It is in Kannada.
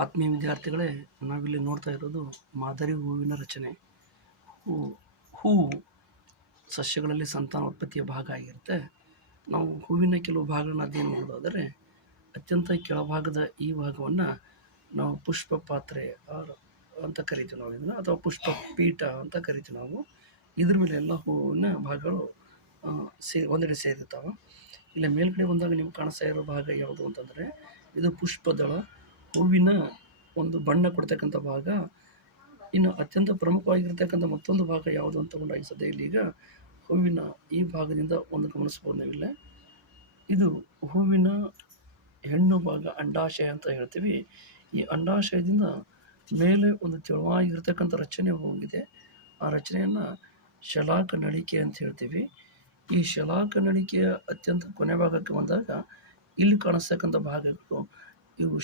ಆತ್ಮೀಯ ವಿದ್ಯಾರ್ಥಿಗಳೇ, ನಾವಿಲ್ಲಿ ನೋಡ್ತಾ ಇರೋದು ಮಾದರಿ ಹೂವಿನ ರಚನೆ. ಹೂವು ಸಸ್ಯಗಳಲ್ಲಿ ಸಂತಾನೋತ್ಪತ್ತಿಯ ಭಾಗ ಆಗಿರುತ್ತೆ. ನಾವು ಹೂವಿನ ಕೆಲವು ಭಾಗಗಳನ್ನ ಅಧ್ಯಯನ ಮಾಡೋದಾದರೆ ಅತ್ಯಂತ ಕೆಳಭಾಗದ ಈ ಭಾಗವನ್ನು ನಾವು ಪುಷ್ಪ ಪಾತ್ರೆ ಅಂತ ಕರಿತೀವಿ ನಾವು ಇದನ್ನು, ಅಥವಾ ಪುಷ್ಪ ಪೀಠ ಅಂತ ಕರಿತೀವಿ ನಾವು. ಇದ್ರ ಮೇಲೆ ಎಲ್ಲ ಹೂವಿನ ಭಾಗಗಳು ಒಂದೆಡೆ ಸೇರಿರ್ತಾವೆ. ಇಲ್ಲ ಮೇಲ್ಗಡೆ ಬಂದಾಗ ನಿಮ್ಗೆ ಕಾಣಿಸ್ತಾ ಇರೋ ಭಾಗ ಯಾವುದು ಅಂತಂದರೆ ಇದು ಪುಷ್ಪದಳ, ಹೂವಿನ ಒಂದು ಬಣ್ಣ ಕೊಡ್ತಕ್ಕಂಥ ಭಾಗ. ಇನ್ನು ಅತ್ಯಂತ ಪ್ರಮುಖವಾಗಿರ್ತಕ್ಕಂಥ ಮತ್ತೊಂದು ಭಾಗ ಯಾವುದು ಅಂತ ತಗೊಂಡಾಗ ಸದ್ಯ ಇಲ್ಲೀಗ ಹೂವಿನ ಈ ಭಾಗದಿಂದ ಒಂದು ಗಮನಿಸ್ಬೋದು ನಾವಿಲ್ಲ. ಇದು ಹೂವಿನ ಹೆಣ್ಣು ಭಾಗ, ಅಂಡಾಶಯ ಅಂತ ಹೇಳ್ತೀವಿ. ಈ ಅಂಡಾಶಯದಿಂದ ಮೇಲೆ ಒಂದು ತೆಳುವಾಗಿರ್ತಕ್ಕಂಥ ರಚನೆ ಹೋಗಿದೆ. ಆ ರಚನೆಯನ್ನು ಶಲಾಕ ನಳಿಕೆ ಅಂತ ಹೇಳ್ತೀವಿ. ಈ ಶಲಾಕ ನಳಿಕೆಯ ಅತ್ಯಂತ ಕೊನೆ ಭಾಗಕ್ಕೆ ಬಂದಾಗ ಇಲ್ಲಿ ಕಾಣಿಸ್ತಕ್ಕಂಥ ಭಾಗಗಳು ಇವು